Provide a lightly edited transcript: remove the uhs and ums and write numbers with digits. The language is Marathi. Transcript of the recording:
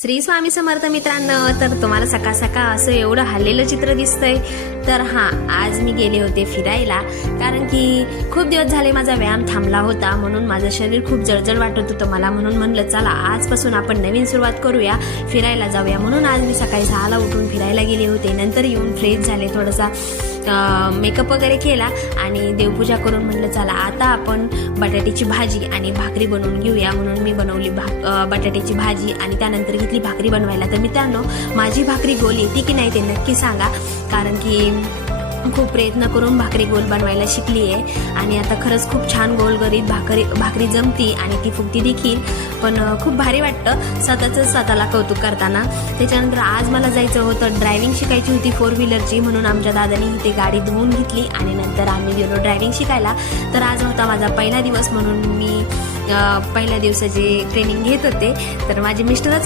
श्री स्वामी समर्थ मित्रांनो, तर तुम्हाला सकाळ सकाळ असं एवढं हल्लेलं चित्र दिसतंय. तर आज मी गेले होते फिरायला, कारण की खूप दिवस झाले माझा व्यायाम थांबला होता, म्हणून माझं शरीर खूप जळजळ वाटत होतं मला. म्हणून म्हणलं चला आजपासून आपण नवीन सुरुवात करूया, फिरायला जाऊया. म्हणून आज मी सकाळी 6ला उठून फिरायला गेले होते. नंतर येऊन फ्रेश झाले, थोडासा मेकअप वगैरे केला आणि देवपूजा करून म्हणलं चला आता आपण बटाट्याची भाजी आणि भाकरी बनवून घेऊया. म्हणून मी बनवली बटाट्याची भाजी आणि त्यानंतर घेतली भाकरी बनवायला. तर मित्रांनो, माझी भाकरी गोल येते की नाही ते नक्की सांगा, कारण की खूप प्रयत्न करून भाकरी गोल बनवायला शिकली आहे आणि आता खरंच खूप छान गोल गरीब भाकरी जमती आणि ती फुगती देखील. पण खूप भारी वाटतं स्वतःला कौतुक करताना. त्याच्यानंतर आज मला जायचं होतं, ड्रायव्हिंग शिकायची होती 4 व्हीलरची. म्हणून आमच्या दादानी इथे गाडी धुवून घेतली आणि नंतर आम्ही गेलो ड्रायव्हिंग शिकायला. तर आज होता माझा पहिला दिवस, म्हणून मी पहिल्या दिवसाची ट्रेनिंग घेत होते. तर माझे मिस्टरच